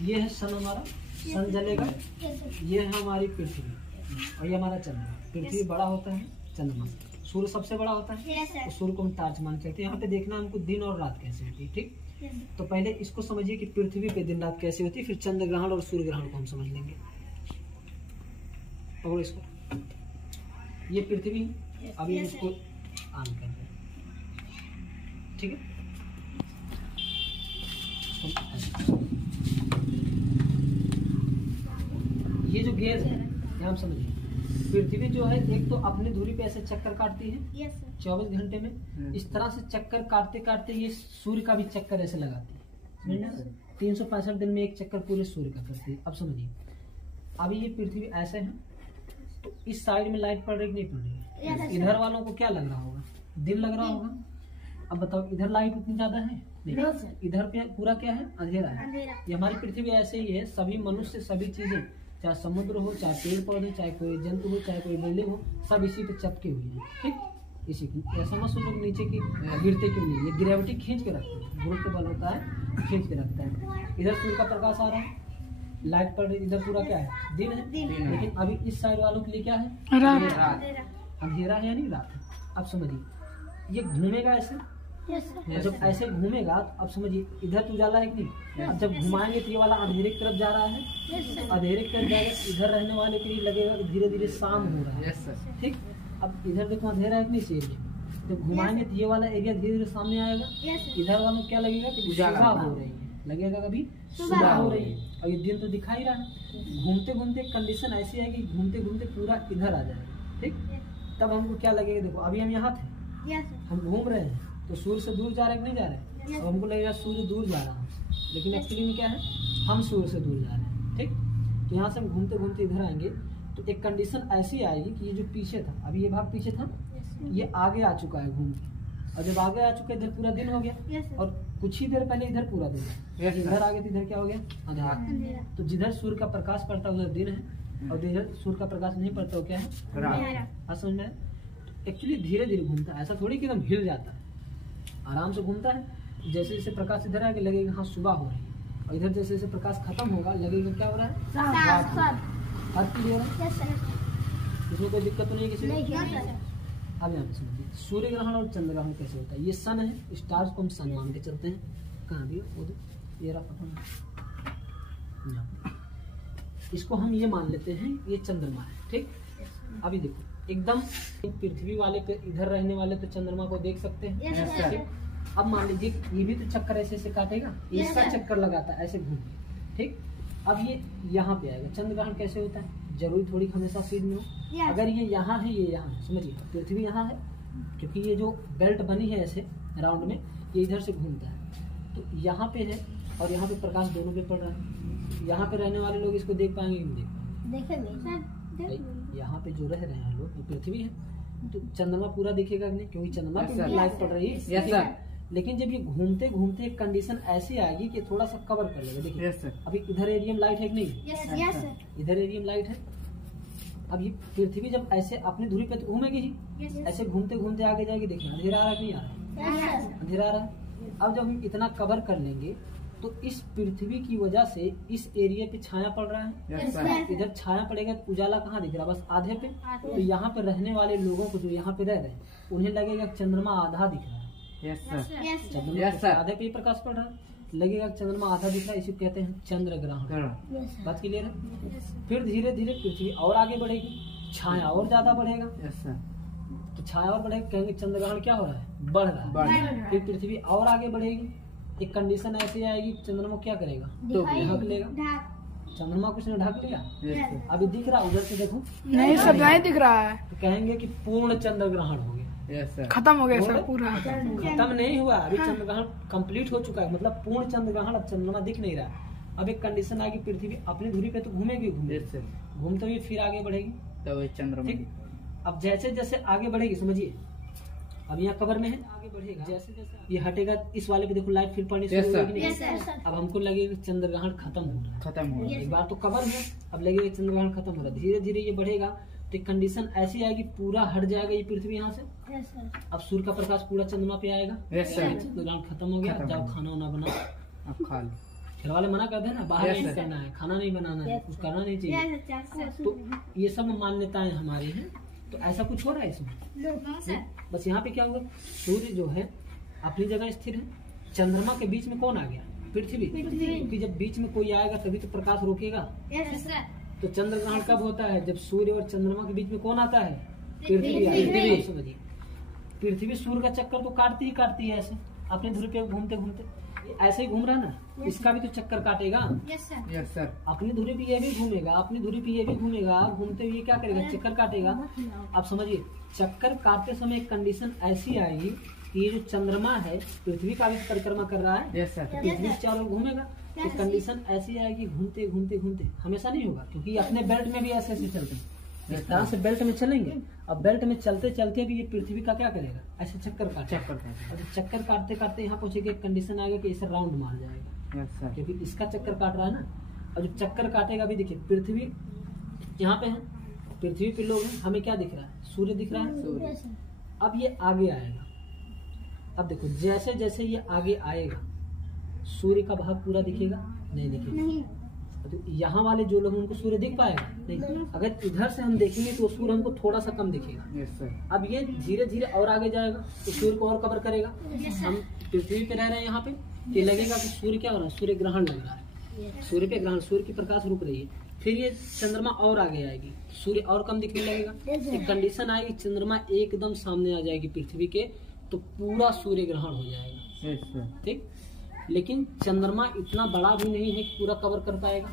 ये है सन हमारा, सन जलेगा। ये है हमारी पृथ्वी और ये हमारा चंद्रमा। पृथ्वी बड़ा होता है, चंद्रमा सूर्य सबसे बड़ा होता है। तो सूर्य को हम टार्च मान के चलते हैं। यहाँ पे देखना हमको दिन और रात कैसे होती है, ठीक। तो पहले इसको समझिए कि पृथ्वी पे दिन रात कैसे होती है, फिर चंद्र ग्रहण और सूर्य ग्रहण को हम समझ लेंगे। और इसको ये पृथ्वी, अभी इसको ऑन कर दें, ठीक है। ये जो गेज है, हम समझिए पृथ्वी जो है एक तो अपनी दूरी पे ऐसे चक्कर काटती है 24 घंटे में। इस तरह से चक्कर काटते काटते ये सूर्य का भी चक्कर ऐसे लगाती है। 365 दिन में एक चक्कर पूरे सूर्य का करती है। अब समझिए, अभी ये पृथ्वी ऐसे है, तो इस साइड में लाइट पड़ रही कि नहीं पड़ रही है? इधर वालों को क्या लग रहा होगा? दिन लग रहा होगा। अब बताओ, इधर लाइट उतनी ज्यादा है नहीं, इधर पे पूरा क्या है? अंधेरा है। ये हमारी पृथ्वी ऐसे ही है। सभी मनुष्य, सभी चीजें, चाहे समुद्र हो, चाहे पेड़ पौधे, चाहे कोई जंतु हो, चाहे कोई बिल्डिंग हो, सब इसी पे चपके हुए हैं, ठीक। इसी की ऐसा मत सोचो नीचे की गिरते क्यों नहीं। ये ग्रेविटी खींच के रखता है, गुरुत्व बल होता है, खींच के रखता है। इधर सूर्य का प्रकाश आ रहा है, लाइट पड़ रही, इधर पूरा क्या है? दिन है। लेकिन अभी इस साइड वालों के लिए क्या है? रात। अंधेरा है यानी रात है। अब समझिए, ये घूमेगा ऐसे, जब ऐसे घूमेगा तो अब समझिए इधर तो उजाला है कि नहीं। अब जब घुमाएंगे तो ये वाला अंधेरे की तरफ जा रहा है, तो अंधेरे की तरफ जाएगा, इधर रहने वाले के लिए लगेगा कि धीरे धीरे शाम हो रहा है, ठीक। अब इधर देखो अंधेरा है कि नहीं, इस एरिया जब घुमाएंगे तो ये वाला एरिया धीरे धीरे सामने आएगा। इधर वालों क्या लगेगा कि सुबह हो रही है, लगेगा कभी सुबह हो रही है। और ये दिन तो दिखा ही रहा है। घूमते घूमते कंडीशन ऐसी है कि घूमते घूमते पूरा इधर आ जाएगा, ठीक। तब हमको क्या लगेगा, देखो अभी हम यहाँ थे, हम घूम रहे हैं तो सूर्य से दूर जा रहे हैं कि नहीं जा रहे हैं? तो हमको लगेगा सूर्य दूर जा रहा है, लेकिन एक्चुअली में क्या है, हम सूर्य से दूर जा रहे हैं, ठीक। तो यहाँ से हम घूमते घूमते इधर आएंगे तो एक कंडीशन ऐसी आएगी कि ये जो पीछे था, अभी ये भाग पीछे था, ये आगे आ चुका है घूम के। और जब आगे आ चुका है, इधर पूरा दिन हो गया, और कुछ ही देर पहले इधर पूरा दिन है। इधर आगे तो इधर क्या हो गया? अंधेरा। तो जिधर सूर्य का प्रकाश पड़ता है उधर दिन है, और जिधर सूर्य का प्रकाश नहीं पड़ता वो क्या है? रात। समझ में? एक्चुअली धीरे धीरे घूमता है, ऐसा थोड़ी कि एकदम हिल जाता है, आराम से घूमता है। जैसे जैसे प्रकाश इधर आके लगेगा हाँ सुबह हो रही है, और इधर जैसे जैसे प्रकाश खत्म होगा लगेगा क्या हो रहा है? बात क्लियर है? इसमें कोई दिक्कत तो नहीं है किसी को? अब यहाँ पे समझिए सूर्य ग्रहण और चंद्र ग्रहण कैसे होता है। ये सन है, स्टार्स को हम सन मान के चलते हैं। कहाँ भी हो ये रहा, इसको हम ये मान लेते हैं ये चंद्रमा है, ठीक। अभी देखो एकदम पृथ्वी वाले पे इधर रहने वाले तो चंद्रमा को देख सकते हैं। अब मान लीजिए ये भी तो चक्कर ऐसे ऐसे काटेगा, इसका चक्कर लगाता है ऐसे घूम के, ठीक। अब ये यहाँ पे आएगा। चंद्र ग्रहण कैसे होता है? जरूरी थोड़ी हमेशा सीध में हो। अगर ये यहाँ है, ये यहाँ है, समझिए पृथ्वी यहाँ है, क्योंकि ये जो बेल्ट बनी है ऐसे राउंड में, ये इधर से घूमता है, तो यहाँ पे है और यहाँ पे प्रकाश दोनों पे पड़ रहा है। यहाँ पे रहने वाले लोग इसको देख पाएंगे कि नहीं देख पाएंगे? यहाँ पे जो रह रहे हैं लोग, ये पृथ्वी है, तो चंद्रमा पूरा दिखेगा नहीं, क्योंकि चंद्रमा पे लाइट पड़ रही है। लेकिन जब ये घूमते घूमते एक कंडीशन ऐसी आएगी कि थोड़ा सा कवर कर लेगा। देखिए अभी इधर एरिया में लाइट है कि नहीं? इधर एरिया में लाइट है। अब ये पृथ्वी जब ऐसे अपनी धुरी पे तो घूमेगी ही, ऐसे घूमते घूमते आगे जाएगी। देखिए अंधेरा आ रहा है कि नहीं आ रहा है? अंधेरा आ रहा है। अब जब हम इतना कवर कर लेंगे तो इस पृथ्वी की वजह से इस एरिया पे छाया पड़ रहा है। इधर छाया पड़ेगा तो उजाला कहाँ दिख रहा है? बस आधे पे। तो यहाँ पे रहने वाले लोगों को जो यहाँ पे रह रहे हैं उन्हें लगेगा चंद्रमा आधा दिख रहा है। चंद्रमा आधे पे प्रकाश पड़ रहा है, लगेगा चंद्रमा आधा दिख रहा है, इसी कहते हैं चंद्र ग्रहण। बात क्लियर है? फिर धीरे धीरे पृथ्वी और आगे बढ़ेगी, छाया और ज्यादा बढ़ेगा। तो छाया और बढ़ेगा, कहेंगे चंद्र ग्रहण क्या हो रहा है? बढ़ रहा है। फिर पृथ्वी और आगे बढ़ेगी, एक कंडीशन ऐसी आएगी चंद्रमा क्या करेगा? तो ढक लेगा। चंद्रमा कुछ ने ढक लिया, अभी दिख रहा उधर से देखो नहीं, सब नहीं दिख रहा है, तो कहेंगे कि पूर्ण चंद्र ग्रहण हो गया। खत्म हो गया सर, पूरा खत्म नहीं हुआ, अभी चंद्र ग्रहण कंप्लीट हो चुका है, मतलब पूर्ण चंद्र ग्रहण। अब चंद्रमा दिख नहीं रहा। अब एक कंडीशन आएगी, पृथ्वी अपनी धुरी पे तो घूमेगी, घूमते हुए फिर आगे बढ़ेगी, तो चंद्रमा। अब जैसे जैसे आगे बढ़ेगी, समझिए अब यहाँ कवर में है, आगे बढ़ेगा, जैसे जैसे ये हटेगा इस वाले पे देखो लाइट फिर पड़नी शुरू होगी। अब हमको लगेगा चंद्र ग्रहण खत्म हो रहा है। एक बार तो कवर है, अब लगेगा चंद्र ग्रहण खत्म हो रहा है। धीरे धीरे ये बढ़ेगा तो कंडीशन ऐसी आएगी, पूरा हट जाएगा ये पृथ्वी यहाँ से। अब सूर्य का प्रकाश पूरा चंद्रमा पे आएगा। चंद्र ग्रहण खत्म हो गया, जाओ खाना वाना बनाओ, अब खा लो। घर वाले मना करते हैं ना, बाहर नहीं करना है, खाना नहीं बनाना है, कुछ करना नहीं चाहिए। तो ये सब मान्यताएं हमारी हैं। तो ऐसा कुछ हो रहा है इसमें? बस यहाँ पे क्या होगा, सूर्य जो है अपनी जगह स्थिर है, चंद्रमा के बीच में कौन आ गया? पृथ्वी। क्योंकि जब बीच में कोई आएगा तभी तो प्रकाश रोकेगा। तो चंद्र ग्रहण कब होता है? जब सूर्य और चंद्रमा के बीच में कौन आता है? पृथ्वी। समझिए, पृथ्वी सूर्य का चक्कर तो काटती है ऐसे अपने धुरी पे घूमते घूमते, ऐसे ही घूम रहा है ना, इसका भी तो चक्कर काटेगा। Yes sir. अपनी धुरी पे ये भी घूमेगा, अपनी धुरी पे ये भी घूमेगा, घूमते हुए क्या करेगा? चक्कर काटेगा। अब समझिए, चक्कर काटते समय एक कंडीशन ऐसी आएगी कि ये जो चंद्रमा है पृथ्वी का भी परिक्रमा कर रहा है, पृथ्वी चारों ओर घूमेगा। तो कंडीशन ऐसी आएगी, घूमते घूमते घूमते, हमेशा नहीं होगा क्योंकि अपने बेल्ट में भी ऐसे चलते हैं, इस तरह से बेल्ट में चलेंगे। अब बेल्ट में चलते चलते भी ये पृथ्वी का क्या करेगा? ऐसे चक्कर काटेगा। और चक्कर काटते काटते यहाँ पहुंचेगा, एक कंडीशन आएगा कि इसे राउंड मार जाएगा, क्योंकि इसका चक्कर काट रहा है ना। और जब चक्कर काटेगा भी, देखिए पृथ्वी यहाँ पे है, पृथ्वी पे लोग हैं, हमें क्या दिख रहा है? सूर्य दिख रहा है। अब ये आगे आएगा, अब देखो जैसे जैसे ये आगे आएगा सूर्य का भाग पूरा दिखेगा? नहीं दिखेगा। तो यहाँ वाले जो लोग उनको सूर्य दिख पाएगा? नहीं। अगर इधर से हम देखेंगे तो सूर्य हमको थोड़ा सा कम दिखेगा। अब ये धीरे धीरे और आगे जाएगा तो सूर्य को और कवर करेगा। हम पृथ्वी पे रह रहे हैं यहाँ पे, ये लगेगा कि सूर्य क्या हो रहा है? सूर्य ग्रहण लग रहा है, सूर्य पे ग्रहण, सूर्य की प्रकाश रुक रही है। फिर ये चंद्रमा और आगे आएगी, सूर्य और कम दिखने लगेगा। एक कंडीशन आएगी, चंद्रमा एकदम सामने आ जाएगी पृथ्वी के, तो पूरा सूर्य ग्रहण हो जाएगा। ठीक, लेकिन चंद्रमा इतना बड़ा भी नहीं है कि पूरा कवर कर पाएगा।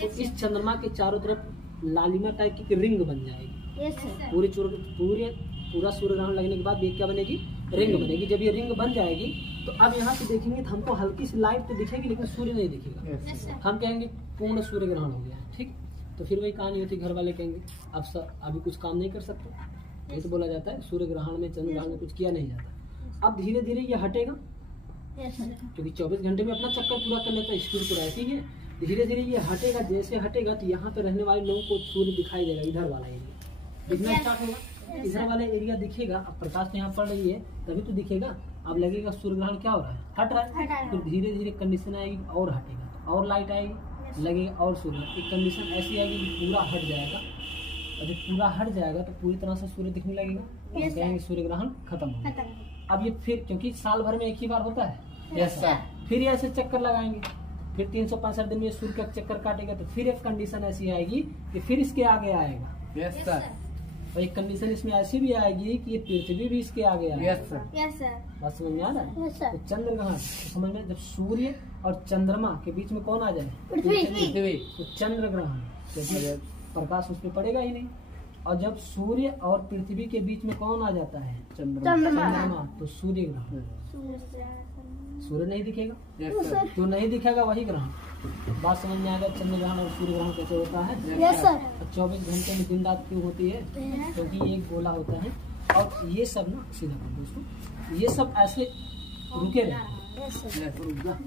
तो इस चंद्रमा के चारों तरफ लालिमा टाइप की रिंग बन जाएगी। पूरा सूर्य ग्रहण लगने के बाद ये क्या बनेगी? रिंग बनेगी। जब ये रिंग बन जाएगी तो अब यहाँ से देखेंगे तो हमको हल्की सी लाइट तो दिखेगी, लेकिन सूर्य नहीं दिखेगा। हम कहेंगे पूर्ण सूर्य ग्रहण हो गया। ठीक, तो फिर वही कहानी होती, घर वाले कहेंगे अब अभी कुछ काम नहीं कर सकते। ये तो बोला जाता है सूर्य ग्रहण में, चंद्र ग्रहण में कुछ किया नहीं जाता। अब धीरे धीरे ये हटेगा, क्योंकि 24 घंटे में अपना चक्कर पूरा कर लेता है, स्पीड तो रहती है। धीरे धीरे ये हटेगा, जैसे हटेगा तो यहाँ पे रहने वाले लोगों को सूर्य दिखाई देगा। इधर वाला एरिया दिखना स्टार्ट होगा, इधर वाला एरिया दिखेगा। अब प्रकाश तो यहाँ पड़ रही है तभी तो दिखेगा। अब लगेगा सूर्य ग्रहण क्या हो रहा है? हट रहा है। फिर धीरे धीरे कंडीशन आएगी और हटेगा, और लाइट आएगी, लगेगा और सूर्य। एक कंडीशन ऐसी आएगी कि पूरा हट जाएगा, और जब पूरा हट जाएगा तो पूरी तरह से सूर्य दिखने लगेगा, कहेंगे सूर्य ग्रहण खत्म हो गया। अब ये फिर, क्योंकि साल भर में एक ही बार होता है, फिर ऐसे चक्कर लगाएंगे, फिर 365 दिन में सूर्य का चक्कर काटेगा। तो फिर एक कंडीशन ऐसी आएगी कि फिर इसके आगे आएगा। और एक कंडीशन इसमें ऐसी भी आएगी कि ये पृथ्वी भी इसके आगे आएगा। बात समझ में आ रहा है? तो चंद्र ग्रहण समझ में, जब सूर्य और चंद्रमा के बीच में कौन आ जाए? पृथ्वी। तो चंद्र ग्रहण, क्योंकि प्रकाश उस पर पड़ेगा ही नहीं। और जब सूर्य और पृथ्वी के बीच में कौन आ जाता है? चंद्रमा। तो सूर्य ग्रहण, सूर्य नहीं दिखेगा। तो नहीं दिखेगा वही ग्रहण। बात समझ में आएगा चंद्र ग्रहण और सूर्य ग्रहण कैसे होता है? 24 घंटे में दिन रात क्यों होती है? क्योंकि ये एक गोला होता है। और ये सब ना, सीधा दोस्तों, ये सब ऐसे रुके रहते हैं,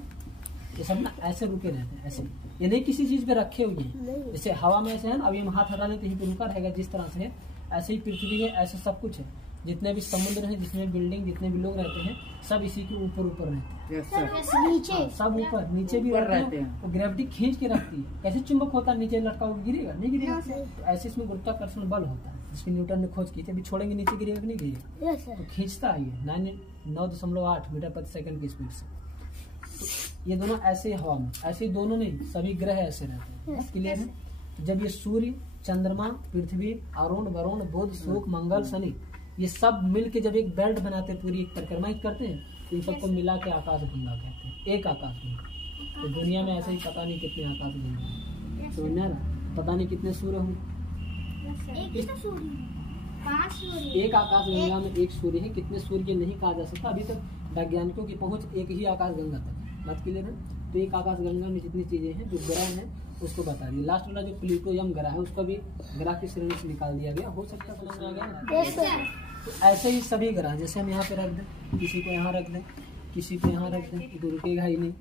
ये सब ना ऐसे रुके रहते हैं, ऐसे। ये नहीं किसी चीज पे रखे हुए हैं, जैसे हवा में ऐसे है ना, अब ये हाथ हटाने कहीं पे रुका रहेगा, जिस तरह से है ऐसे ही पृथ्वी है, ऐसे सब कुछ है। जितने भी समुद्र हैं, जितने बिल्डिंग, जितने भी लोग रहते हैं, सब इसी के ऊपर ऊपर रहते हैं। नीचे सब ऊपर, नीचे भी रहते हैं। तो ग्रेविटी खींच के रखती है। कैसे चुंबक होता है, नीचे लटका हुआ गिरेगा? नहीं गिरेगा। तो ऐसे इसमें गुरुत्वाकर्षण बल होता है, जिसकी न्यूटन ने खोज की थी। अभी छोड़ेंगे नीचे गिरेगा कि नहीं गिरेगा? तो खींचता है ये 9.8 मीटर प्रति सेकंड की स्पीड से। तो ये दोनों ऐसे हवा में, ऐसे दोनों नहीं, सभी ग्रह ऐसे रहते हैं। क्लियर है? जब ये सूर्य, चंद्रमा, पृथ्वी, अरुण, वरुण, बुध, शुक्र, मंगल, शनि, ये सब मिल के जब एक बेल्ट बनाते हैं, पूरी एक परिक्रमा करते हैं, तो इन सबको मिला के आकाशगंगा कहते हैं। एक आकाशगंगा। तो दुनिया में ऐसे ही पता नहीं कितने आकाशगंगा हैं, तो पता नहीं कितने सूर्य होंगे। एक आकाशगंगा में एक सूर्य है। कितने सूर्य नहीं कहा जा सकता, अभी तक वैज्ञानिकों की पहुंच एक ही आकाशगंगा तक है। बात क्लियर है? तो एक आकाशगंगा में जितनी चीजें हैं, जो ग्रह हैं, उसको बता दिए। लास्ट वाला जो प्लूटो यम ग्रह है, उसको भी ग्रह की श्रेणी से निकाल दिया गया। हो सकता है समझ में आ गया? तो ऐसे ही सभी ग्रह, जैसे हम यहाँ पे रख दें, किसी को यहाँ रख दें, किसी को यहाँ रख दें, तो रुकेगा ही नहीं।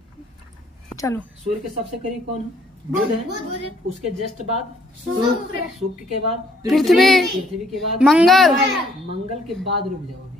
चलो, सूर्य के सबसे करीब कौन है? बुध है। उसके जस्ट बाद शुक्र के बाद पृथ्वी के बाद मंगल के बाद रुक जाओ अभी,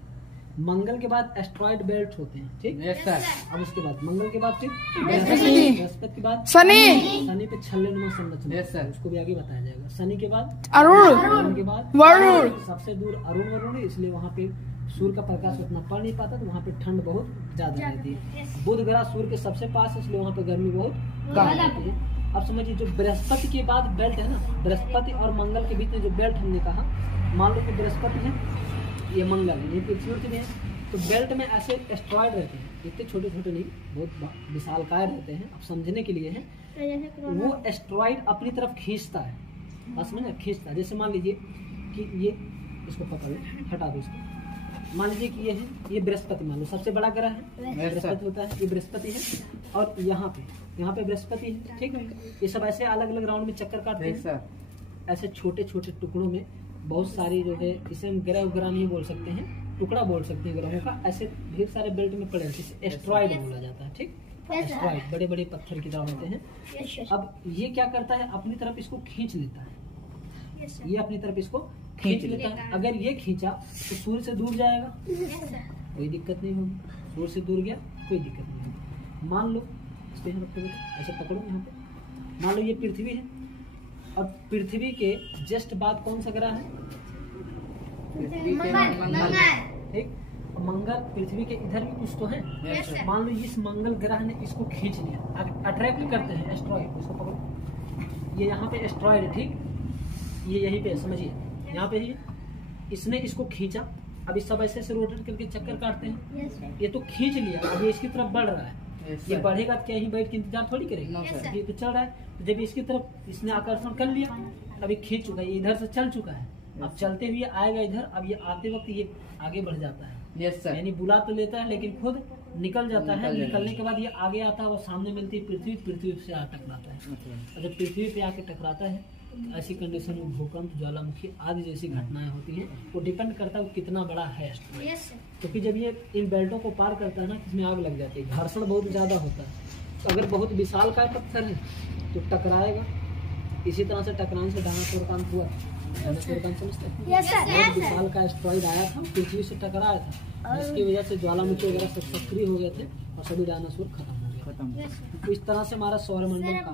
मंगल के बाद एस्ट्रॉइड बेल्ट होते हैं, ठीक। Yes sir. अब उसके बाद मंगल के बाद फिर बृहस्पति। बृहस्पति के बाद शनि। शनि पे छल्लेनुमा संरचना। Yes sir. उसको भी आगे बताया जाएगा। शनि के बाद अरुण। अरुण के बाद वरुण। सबसे दूर अरुण वरुण है, इसलिए वहाँ पे सूर्य का प्रकाश उतना पड़ नहीं पाता, तो वहाँ पे ठंड बहुत ज्यादा रहती है। बुध ग्रह सूर्य के सबसे पास है, इसलिए वहाँ पे गर्मी बहुत कम रहती है। अब समझिए जो बृहस्पति के बाद बेल्ट है ना, बृहस्पति और मंगल के बीच में जो बेल्ट हमने कहा, मान लो कि बृहस्पति है, ये मंगल है, ये पृथ्वी भी है, तो बेल्ट में ऐसे एस्ट्रॉइड रहते हैं, इतने छोटे छोटे नहीं, बहुत विशालकाय रहते हैं। अब समझने के लिए है, वो एस्ट्रॉइड अपनी तरफ खींचता है, बस में खींचता है। जैसे मान लीजिए कि ये, इसको पकड़ लो, हटा दो इसको। मान लीजिए कि ये है, ये बृहस्पति मान लो सबसे बड़ा ग्रह है, बृहस्पति होता है, ये बृहस्पति है, और यहाँ पे बृहस्पति है, ठीक है। ये सब ऐसे अलग अलग राउंड में चक्कर काटते हैं, ऐसे छोटे छोटे टुकड़ों में बहुत सारी जो है, इसे हम ग्रह नहीं बोल सकते हैं, टुकड़ा बोल सकते हैं ग्रहों का, ऐसे ढेर सारे बेल्ट में पड़े रहते हैं, एस्ट्रॉइड बोला जाता है, ठीक। एस्ट्रॉइड बड़े बड़े पत्थर की तरह होते हैं। अब ये क्या करता है, अपनी तरफ इसको खींच लेता है, ये अपनी तरफ इसको खींच लेता है। अगर ये खींचा तो सूर्य से दूर जाएगा, कोई दिक्कत नहीं होगी, सूर्य से दूर गया कोई दिक्कत नहीं होगी। मान लो इसको यहाँ रखो, ऐसे पकड़ो यहाँ पे, मान लो ये पृथ्वी है, और पृथ्वी के जस्ट बाद कौन सा ग्रह है, ठीक। मंगल पृथ्वी के इधर भी कुछ तो है, मान लो इस मंगल ग्रह ने इसको खींच लिया, अट्रैक्ट करते हैं एस्ट्रॉइड, उसको पकड़ो, ये यहाँ पे एस्ट्रॉइड है, ठीक, ये यहीं पे समझिए, यहाँ पे ही इसने इसको खींचा। अब इस सब ऐसे ऐसे रोटेट करके चक्कर काटते हैं, ये तो खींच लिया, अब ये इसकी तरफ बढ़ रहा है, ये बढ़ेगा तो क्या यहीं बैठ के इंतजार थोड़ी करेगा, ये तो चल रहा है, तो जब इसकी तरफ इसने आकर्षण कर लिया, अभी खींच चुका है, ये इधर से चल चुका है, अब चलते हुए आएगा इधर, अब ये आते वक्त ये आगे बढ़ जाता है, यानी बुला तो लेता है लेकिन खुद निकल जाता है। निकलने के बाद ये आगे आता है, वो सामने मिलती है पृथ्वी, पृथ्वी से आ टकराता है, और जब पृथ्वी पे आके टकराता है, ऐसी कंडीशन में भूकंप, ज्वालामुखी आदि जैसी घटनाएं होती हैं। वो डिपेंड करता है वो कितना बड़ा है, क्योंकि जब ये इन बेल्टों को पार करता है ना, इसमें आग लग जाती है, घर्षण बहुत ज्यादा होता है। तो अगर बहुत विशाल का पत्थर है तो टकराएगा, इसी तरह से टकराने से डायनासोर का अंत हुआ, डायनासोर का अंत समझते हैं, बहुत विशाल का एस्ट्रॉइड आया था, पृथ्वी से टकराया था, जिसकी वजह से ज्वालामुखी वगैरह सब सक्रिय हो गए थे और सभी डायनासोर खत्म हो गए। तो इस तरह से हमारा सौरमंडल का